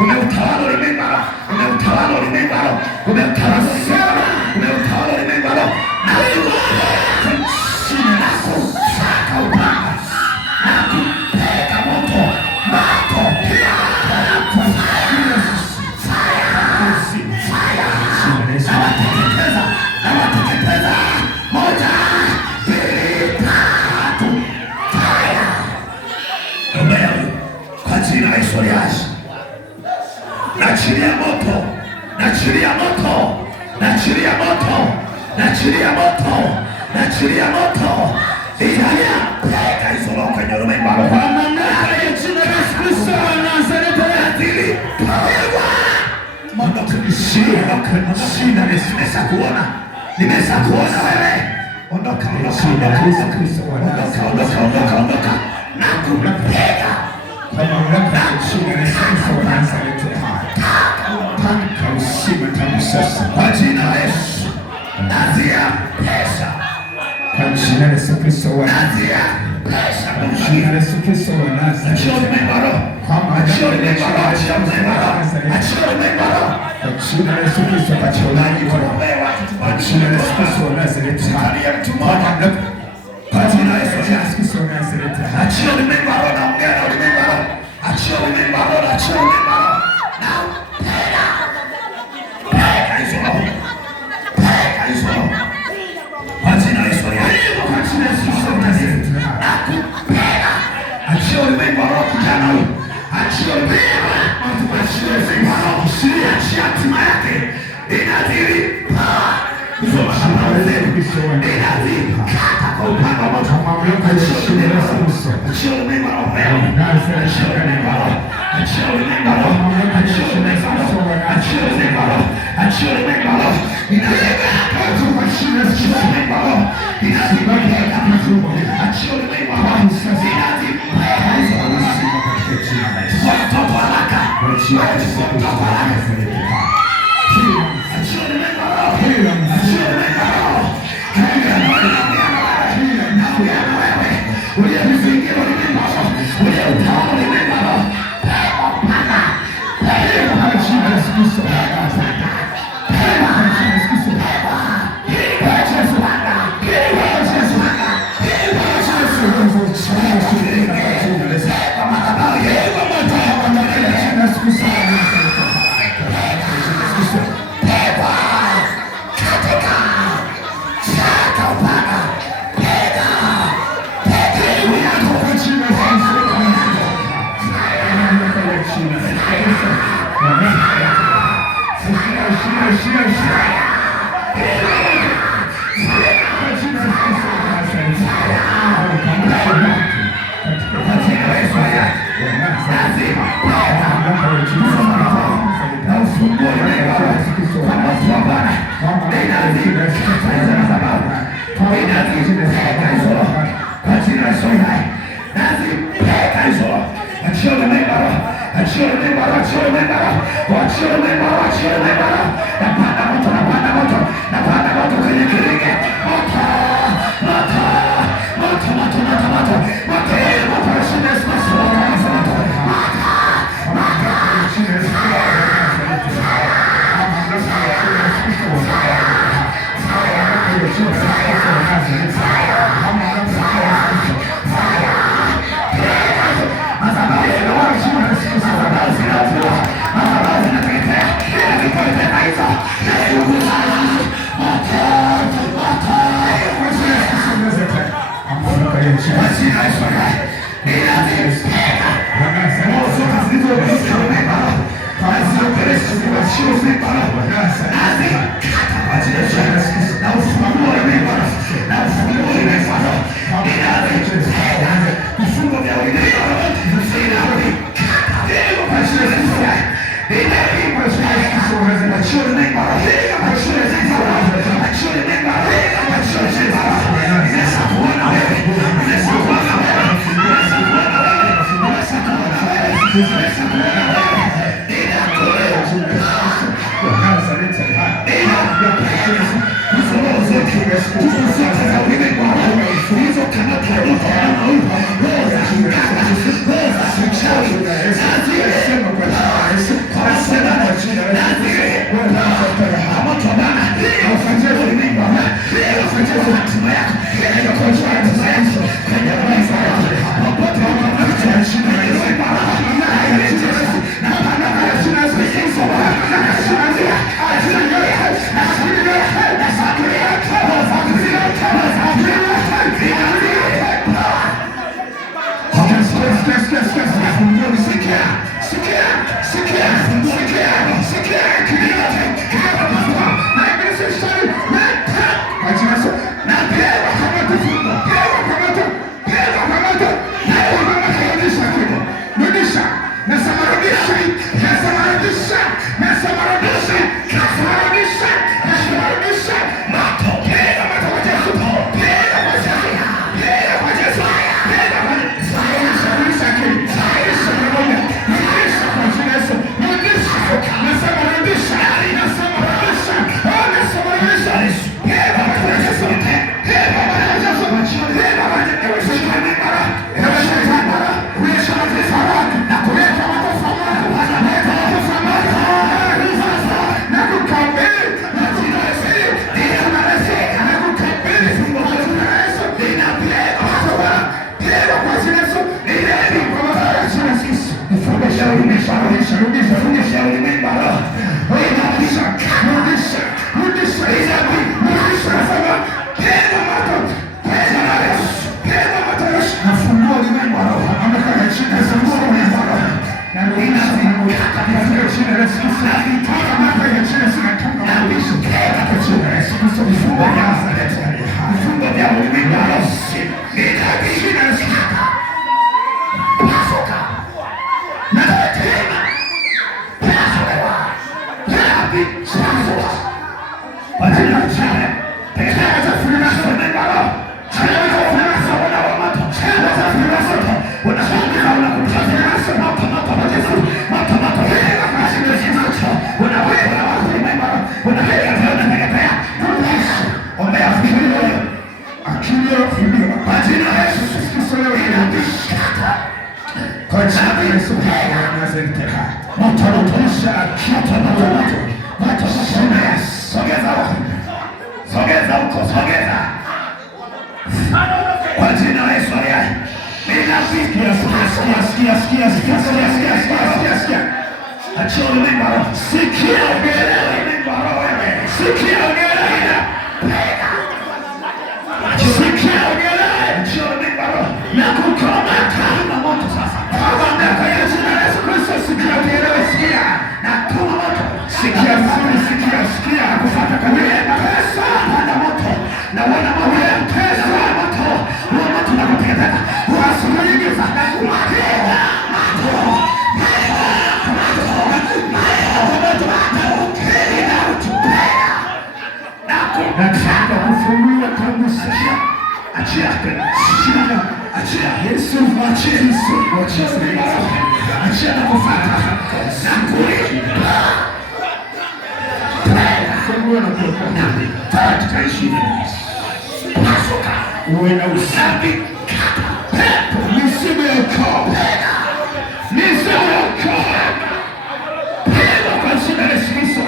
umeutawala ulimwengu, umeutawala ulimwengu, umeutawala ulimwengu, na jina lako saka upanga na kupeleka moto nawateketeza. Moja, mbili, tatu, fire. Kwa jina la Yesu aliasi, nachilia moto, nachilia moto, nachilia moto, nachilia moto, nachilia moto. Ilaya peka hizo roho kwenye ulimwengu kwa mamlaka ya jina la Yesu Kristo wa Nazareti. Adili pawa moto kishia shida. Nimeshakuona, nimeshakuona wewe. Ondoka, ondoka, Yesu Kristo wa Nazareti. Ondoka, ondoka, ondoka. Nakupega kwa mamlaka ya jina la Yesu Kristo wa Nazareti. Tamka usima tangu sasa kwa jina la Yesu. Nazia pesa kwa jina la Yesu Kristo wa Nazareti. Kwa jina la Yesu Kristo wa Nazareti. Achia umebaro. Achia umebaro. Achia umebaro. Achia umebaro. Kwa jina la Yesu Kristo wa Nazareti. Kwa jina la Yesu Kristo wa Nazareti. Kwa jina la Yesu Kristo wa Nazareti. Achia umebaro na ongea umebaro. Achia umebaro. Achia umebaro. Na pera. Pera hizo. Pera hizo. Kwa jina la Yesu. Kwa jina la Yesu wa Nazareti. Nakupenda. Achia ulimwengu wa roho kijana huyu. Achia ulimwengu. Achia ulimwengu wa roho. Achia hatima yake. Inadhiri power. Inadhiri kata kwa upanga wa moto. Achia ulimwengu wa roho. Achia ulimwengu wa roho. Achia ulimwengu wa roho. Achia ulimwengu wa roho. Achia ulimwengu wa roho. Achia ulimwengu wa roho. Achia ulimwengu wa roho. Inadhiri kata kwa shida. Achia ulimwengu wa roho. Inadhiri kata kwa shida. Achia ulimwengu wa roho. Inadhiri watoto haraka. Achia watoto haraka. Achia ulimwengu wa roho. Achia ulimwengu wa roho. Nakuona wewe uliyenizingira ulimwengu wa roho, uliyeutawala ulimwengu wa roho. Pepo pana. Pepo kwa jina la Yesu Kristo. Pepo kwa jina la Yesu Kristo. Pepo kwa Yesu wanga. Pepo kwa Yesu wanga. Pepo kwa Yesu wanga. Pepo madhabahu yetu moto kwa jina la Yesu Kristo. Pepo katika saka upanga. Pega. Pega yako kwa jina la Yesu. Roho za sikia, sikia, sikia, kidiote, kidiote, na ibilisi shari, kwa jina Yesu, na pewa kama tufungo, pewa kama tu, pewa kama tu, pewa kama kurudisha kido, rudisha, nasema rudisha, nasema rudisha, nasema rudisha, nasema rudisha, nasema rudisha, mato, pewa mato kwa Yesu, pewa kwa Yesu, pewa kwa Yesu, pewa kwa Yesu, rudisha, rudisha kido, rudisha pamoja, rudisha kwa jina Yesu, rudisha, nasema rudisha, nasema rudisha, nasema rudisha, pewa kwa Yesu, pewa kwa Yesu, pewa kwa Yesu, kwa jina la Yesu aliye. Achia ulimwengu wa roho. Sikia ulimwengu wa roho wewe. Sikia ulimwengu. Sikia ulimwengu. Achia ulimwengu wa roho. Na kukamata na moto sasa. Kwa mamlaka ya jina la Yesu Kristo, sikia ulimwengu, sikia. Na tuma moto. Sikia vizuri, sikia, sikia kufuata kanuni. Pesa na moto. Na wana moto ya pesa na moto. Wana moto na kuteketeza. Wasukuligiza. Nataka kufungua kabisa. Achia Yesu, achia Yesu, achia na kufuata na kuiba. Fungua na kuokoa. Katika jina la Yesu. Pasuka. Uwe na usafi. Pepo misimu ya ukoo. Misimu ya ukoo. Pepo kwa jina la Yesu Kristo.